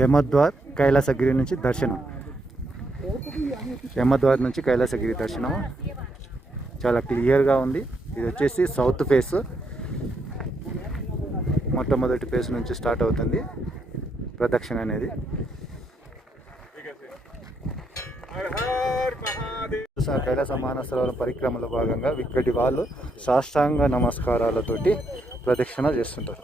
యమద్వార్ కైలాసగిరి నుంచి దర్శనం. యమద్వార్ నుంచి కైలాసగిరి దర్శనం చాలా క్లియర్గా ఉంది. ఇది వచ్చేసి సౌత్ ఫేస్, మొట్టమొదటి ఫేస్ నుంచి స్టార్ట్ అవుతుంది ప్రదక్షిణ అనేది. కైలాస మానసరోవర పరిక్రమలో భాగంగా ఇక్కడి వాళ్ళు సాష్టాంగ నమస్కారాలతోటి ప్రదక్షిణ చేస్తుంటారు.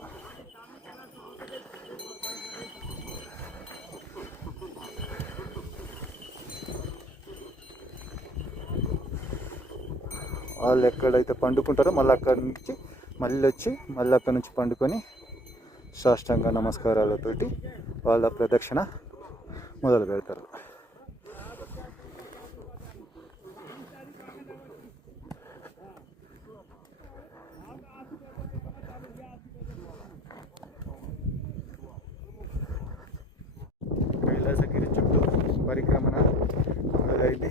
వాళ్ళు ఎక్కడైతే పండుకుంటారో మళ్ళీ అక్కడి నుంచి పండుకొని సాష్టాంగ నమస్కారాలతోటి వాళ్ళ ప్రదక్షిణ మొదలు పెడతారు. కైలాసగిరి చుట్టూ పరిక్రమణ మొదలైంది.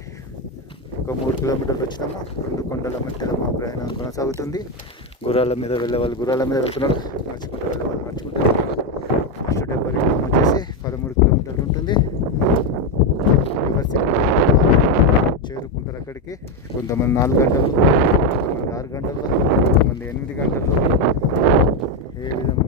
ఒక 3 కిలోమీటర్లు వచ్చినాము. 2 కొండల మధ్యలో మా ప్రయాణం కొనసాగుతుంది. గుర్రాల మీద వెళ్ళే వాళ్ళు గుర్రాల మీద వెళ్తున్నారు, నడుచుకుంటూ వెళ్ళే వాళ్ళు నడుచుకుంటూ వెళ్తున్నారు. ఫస్ట్ పరిక్రమ వచ్చేసి 13 కిలోమీటర్లు ఉంటుంది. చేరుకుంటారు అక్కడికి. కొంతమంది 4 గంటలు, కొంతమంది 6 గంటలు, కొంతమంది 8 గంటలు, ఏ విధంగా